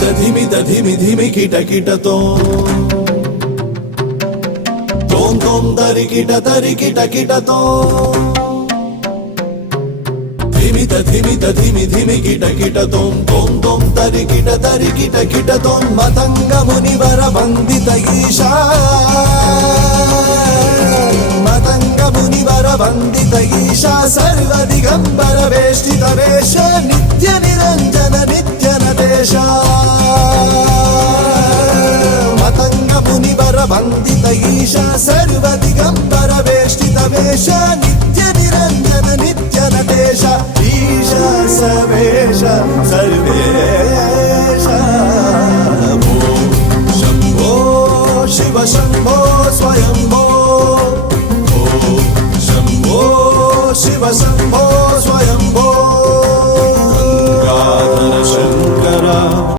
धिमि धिमि kit किटतो तोम तोम तरि kit किटतो धिमि धिमि kit किटतों तोम तोम तरि kit किटतों Matang मुनिवर वंदित ईशा मतंग मुनिवर वंदित ईशा सर्व दिगंबर वेष्टित वेश नित्य निरंजन नित्य नटेश मतंग मुनिवर वंदित ईशा सर्व दिगंबर वेष्टित वेश नित्य निरंजन नित्य नटेश ईश सवेश सर्वे